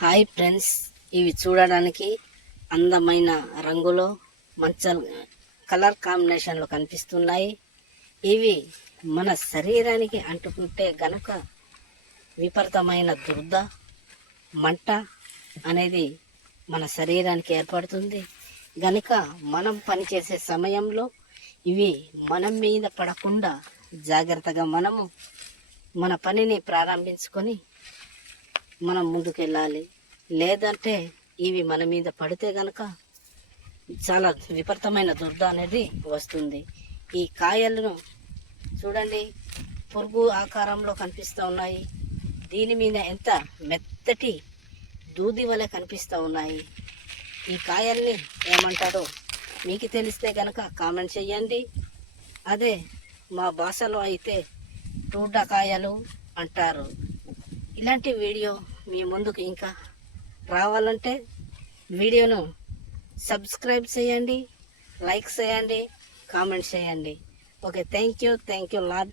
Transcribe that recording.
Hi friends, ఇవి చూడడానికి అందమైన రంగులో మంచి కలర్ కాంబినేషన్లో కనిపిస్తున్నాయి. ఇవి మన శరీరానికి అంటుకుంటే గనుక విపరీతమైన దురద మంట అనేది మన శరీరానికి ఏర్పడుతుంది. గనుక మనం పనిచేసే సమయంలో ఇవి మనం మీద పడకుండా జాగ్రత్తగా మనము మన పనిని ప్రారంభించుకొని మనం ముందుకెళ్ళాలి. లేదంటే ఇవి మన మీద పడితే గనక చాలా విపరీతమైన దురద అనేది వస్తుంది. ఈ కాయలను చూడండి, పురుగు ఆకారంలో కనిపిస్తూ ఉన్నాయి. దీని మీద ఎంత మెత్తటి దూది వలె కనిపిస్తూ ఉన్నాయి. ఈ కాయల్ని ఏమంటారో మీకు తెలిస్తే కనుక కామెంట్ చేయండి. అదే మా భాషలో అయితే టూడ్డకాయలు అంటారు. ఇలాంటి వీడియో మీ ముందుకు ఇంకా రావాలంటే వీడియోను సబ్స్క్రైబ్ చేయండి, లైక్ చేయండి, కామెంట్ చేయండి. Okay, thank you lot.